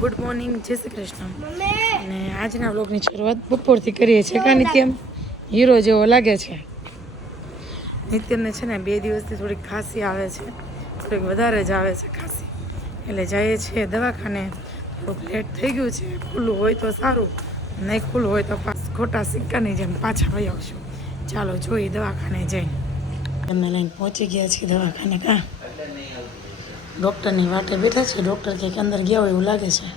Good morning જય શ્રી કૃષ્ણ. અને આજના વ્લોગની શરૂઆત બપોરથી કરીએ છીએ. કારણ નિત્યમ? હીરો જેવો લાગે છે. નિત્યમને છે ને બે દિવસથી થોડીક ખાંસી આવે છે. થોડીક વધારે જ આવે છે ખાંસી. એટલે જઈએ છીએ દવાખાને. થોડુંક લેટ થઈ ગયું છે. ખુલ્લું હોય તો સારું. નહીં ખુલ્લું હોય તો ખોટા સિક્કાની જેમ પાછા વહી આવશું. ચાલો જોઈએ દવાખાને જઈને. એમને લઈને પહોંચી ગયા છીએ દવાખાને. કાં? ડૉક્ટરની વાટે બેઠા છે. ડૉક્ટર કંઈક અંદર ગયા હોય એવું લાગે છે.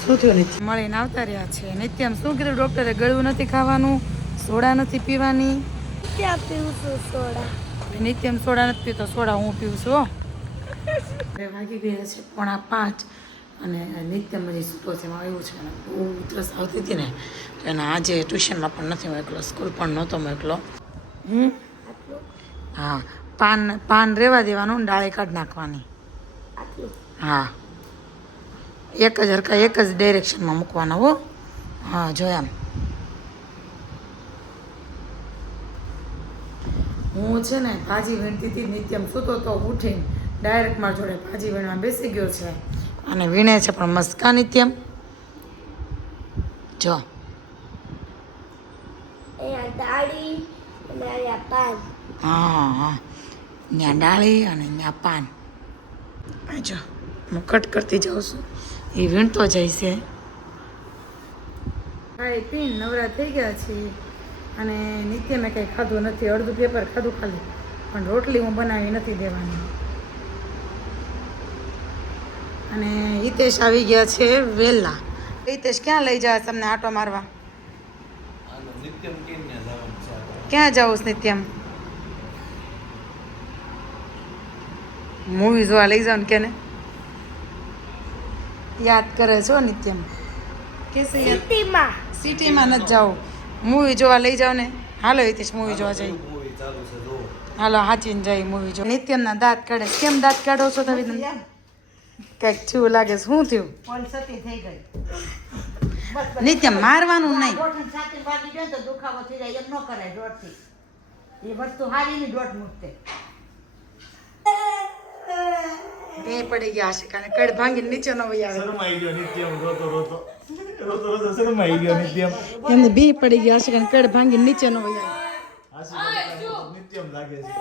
શું થયું નિત્ય? મળીને આવતા રહ્યા છે. નિત્યમ શું કીધું ડૉક્ટરે ગળું નથી ખાવાનું સોડા નથી પીવાની. ક્યાં પીવું છું સોડા? નિત્યમ સોડા નથી પીતો. સોડા હું પીવું છું. વાગી ગયા છે પોણા પાંચ. અને નિત્યમ હજી સૂતો છે એમાં એવું છે. ને બહુ ઉતરસ આવતી હતી ને એના આજે ટ્યુશનમાં પણ નથી મોકલો. સ્કૂલ પણ નહોતો મોકલો. હમ? હા પાન પાન રહેવા દેવાનું, ડાળી કાઢી નાખવાની. હા. એક જ હરકા એક જ ડાયરેક્શનમાં મૂકવાના હો. હા જો એમ હું છે ને ભાજી વીણતી હતી, નિત્યમ સૂતો તો ઉઠીને ડાયરેક્ટ મારા જોડે ભાજી વીણવા બેસી ગયો છે. અને વીણે છે પણ મસ્કા નિત્યમ? જો. અહીંયા અહીંયા પાન. હા હા. ત્યાં ડાળી અને ત્યાં પાન. જો હું કટ કરતી જાઉં છું. એ વીણતો જાય છે ખાઈ પીને નવરા થઈ ગયા છે. અને નિત્ય મેં કંઈ ખાધું નથી. અડધું પેપર ખાધું ખાલી. પણ રોટલી હું બનાવી નથી દેવાની. અને હિતેશ આવી ગયા છે વેલા. હિતેશ ક્યાં લઈ જાય તમને આટો મારવા? નિત્યમ કેમને જવાનું છે? આપણે? ક્યાં જાઉં નિત્યમ? મૂવી જોવા લઈ જાઉં ને કેને? યાદ કરે છો નિત્યમ. કે સિટીમાં. સિટીમાં નથી જાઓ. મૂવી જોવા લઈ જાવ ને. હાલો હિતેશ મૂવી જોવા જઈ મૂવી ચાલુ છે હાલો હાચીને જઈ મૂવી જો નિત્યમના દાંત કાઢે કેમ દાંત કાઢો છો તમે? તમે કંઈક થયું લાગે શું થયું? થઈ ગઈ? નિત્યમ મારવાનું નહીં. ને દુખાવો થઈ જાય. એમ ન કરાય દોઢથી. એ વસ્તુ હારી ની દોઢ મૂકતે. બે પડી ગયા છે કારણ કડ ભાંગી નીચે ન વહી આવે. શરમાઈ ગયો નિત્યમ રોતો રોતો. રોતો રોતો શરમાઈ ગયો નિત્યમ. એમને બી પડી ગયા છે કારણ કડ ભાંગી નીચે ન વહી આવે. નિત્યમ લાગે છે.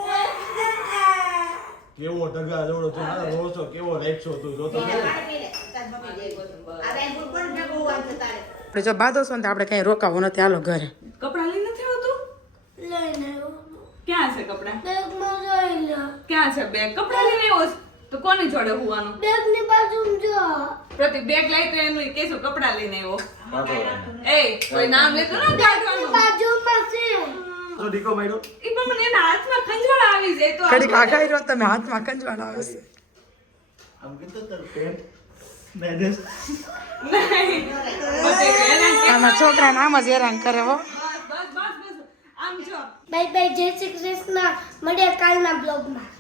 કેવો ટગા જોડો છો મારા રોસો કેવો રાખ્યો તું જોતો જો બાદો છો ને તો આપણે કઈ રોકાવું નથી હાલો ઘરે. કપડા લઈ નથી આવતું? લઈને ક્યાં છે કપડા? બેગમાં જોઈ લો ક્યાં છે બેગ? કપડા લઈને આવ્યો? તો કોની જોડે હોવાનું? બેગની બાજુ જો. પ્રતિ બેગ લઈ તો એનું કેસો કપડા લઈને આવ્યો. એ કોઈ નામ લેતો ન કાઢવાનું બાજુ પાસે તો ડીકો માર્યો? એ પણ મને એના હાથમાં ખંજવાળ આવી જાય તો કડી કાકા રહ્યો તમે હાથમાં ખંજવાળ આવે છે. આમ કે તો તર પેન્ટ મેડસ નહીં. પછી એના કે- આમાં છોકરાને આમ જ હેરાન કરે હો. બસ બસ બસ. બસ આમ જો. બાય બાય જય શ્રી કૃષ્ણ. મળ્યા કાલના બ્લોગમાં.